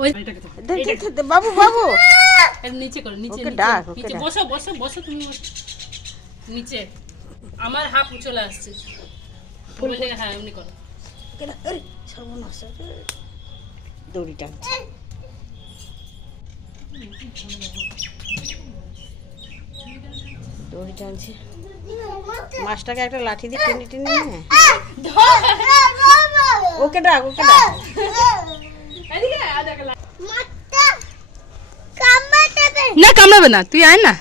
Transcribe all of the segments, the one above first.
ওই বাবু বাবু। নিচে করো নিচে নিচে। বসো বসো বসো তুমি নিচে। আমার হাফ চলে আসছে। হ্যাঁ এমনি করো। দড়ি টানছে। দড়ি টানছে। মাছটাকে একটা লাঠি দিয়ে টেনে টেনে নিয়ে ওকে ডাক ওকে ডাক। না কামড়াবে না তুই আয় না।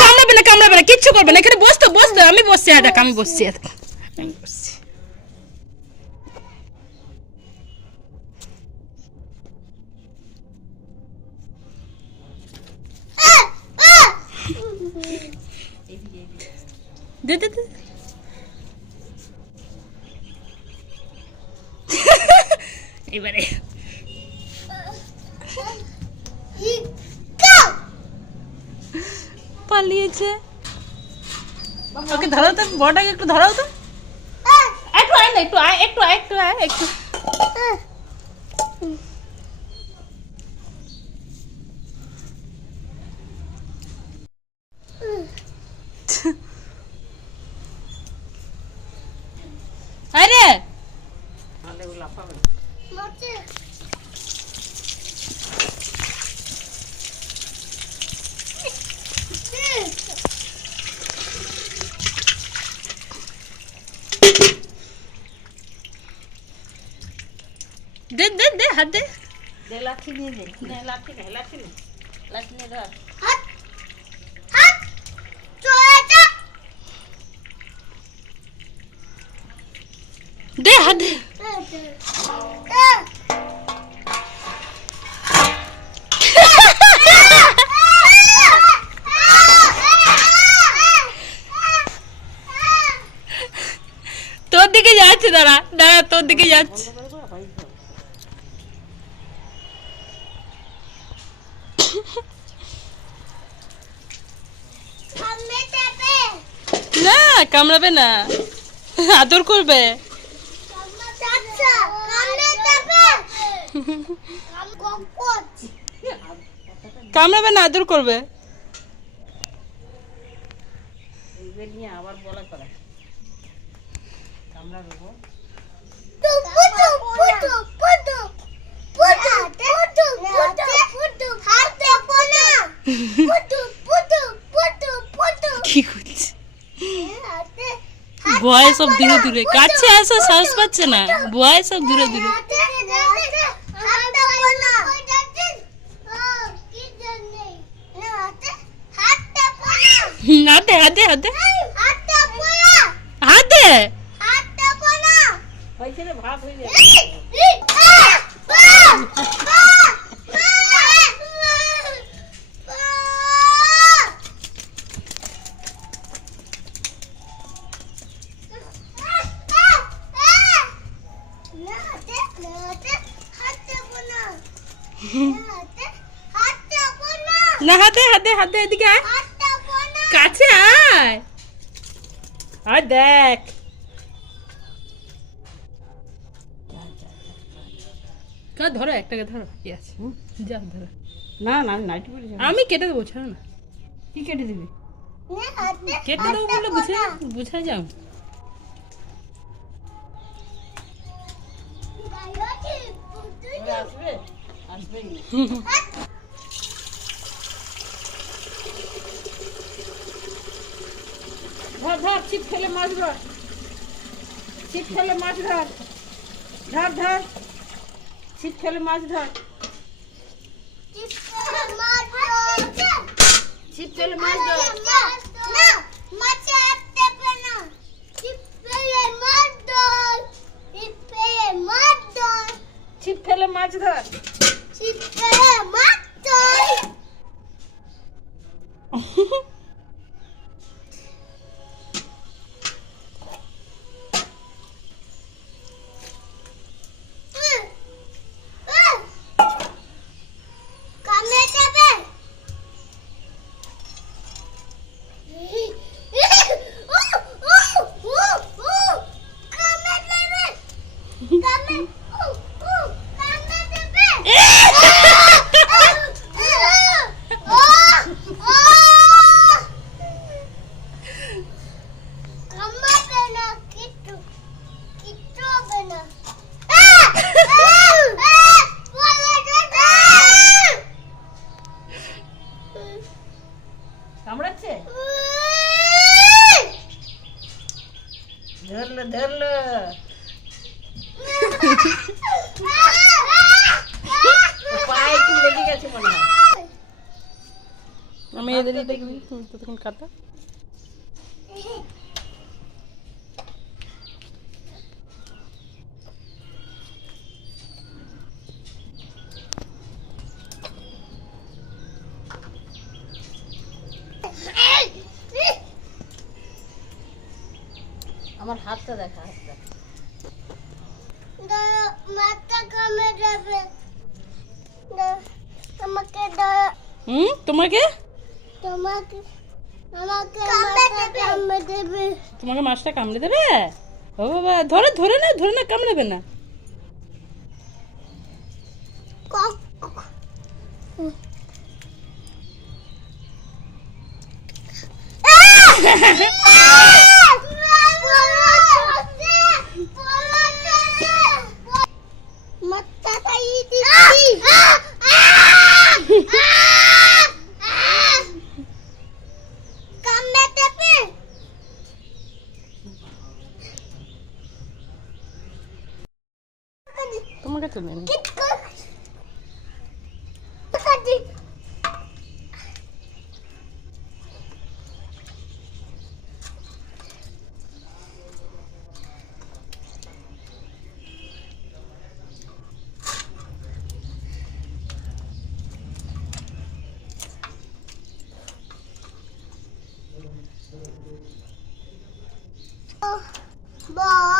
কামড়াবে না কামড়াবে না কিচ্ছু করবে না। এখানে বস তো বস তো আমি বসছি দেখ আমি বসছি দেখ। আমি বসছি। দে দে দে। এবারে। পালিয়েছে। ওকে ধরাও তো বড়টাকে একটু ধরাও তো। একটু আয় না একটু আয় একটু আয় একটু আয় একটু। দে দে দে হাত দে দে লাঠি নিয়ে দে দে লাঠি নে লাঠি নে লাঠি নিয়ে ধর হাত হাত চলে যা দে হাত দে তোর দিকে যাচ্ছে দাঁড়া দাঁড়া তোর দিকে যাচ্ছে না কামড়াবে না। আদর করবে। ককচ কামড়াবে না আদর করবে। আবার বলা করা। আমরা ভয় সব দূরে দূরে কাছে আসা সাহস পাচ্ছে না ভয় সব দূরে দূরে হাতে হাতে হাত দেবো না কি জানি না হাতে হাত দেবো না হাতে হাতে হাতে হাত দেবো না হাতে হাত দেবো না হয়েছে রে ভাত হয়ে যাবে না হাতে হাতে হাতে এদিকে আয়। কাছে আয়। আর দেখ। কা ধরো একটাকে ধরো। যা ধরো। না না আমি নাইটি পরে আমি কেটে দেবো ছাড়ো না। কি কেটে দিবি? কেটে দেবো বলে বুঝে বুঝা যাও। আসবে আসবে ধর ধর, ছিপ ফেলে মাছ ধর। ছিপ ফেলে মাছ ধর। ধর ধর। ছিপ ফেলে মাছ ধর। ছিপ ফেলে মাছ ধর। মাছে ফেলে মাছ ধর। কামড়াচ্ছে? ধরলো ধরলো। আমি এদের ততক্ষণ কাটা। আমার হাতটা দেখা হাতটা দাঁড়া, মাথা কামড়ে যাবে দাঁড়া, আমাকে দাঁড়া, হুম? তোমাকে? তোমাকে তোমাকে মাছটা কামড়ে দেবে? ও বাবা, ধরে ধরে না ধরে না কামড়াবে না। কক মাথা খাইয়ে দিচ্ছি কামড়ে দেবে তোমাকে তুলে নি কিট কর কাটি Bye.